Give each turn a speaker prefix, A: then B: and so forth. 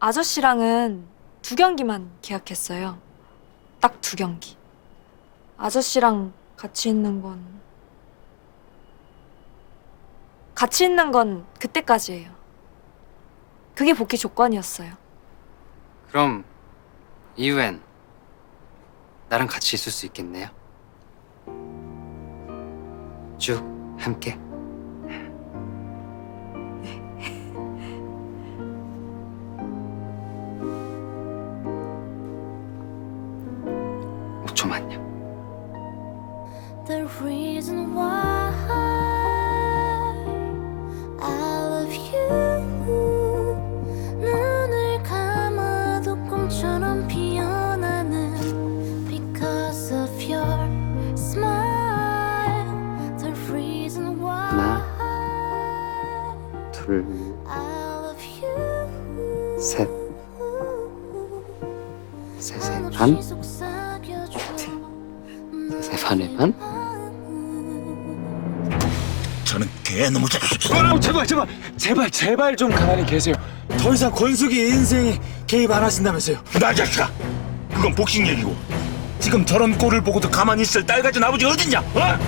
A: 아저씨랑은 두 경기만 계약했어요. 딱 두 경기. 아저씨랑 같이 있는 건 같이 있는 건 그때까지예요. 그게 복귀 조건이었어요.
B: 그럼 이후엔 나랑 같이 있을 수 있겠네요. 쭉 함께. 오초만요
C: The reason why I love you 눈을 감아도 꿈처럼 피어나는 Because of your smile The reason why
B: 하나, 둘,
C: I love you
B: 셋, 셋의 반, 셋의 반의 반.
D: 저는 개 너무 잘.
E: 어, 제발 제발 제발 제발 좀 가만히 계세요. 더 이상 권숙이 인생에 개입 안 하신다면서요.
D: 나 자식아, 그건 복싱 얘기고 지금 저런 꼴을 보고도 가만히 있을 딸 가진 아버지 어딨냐? 어?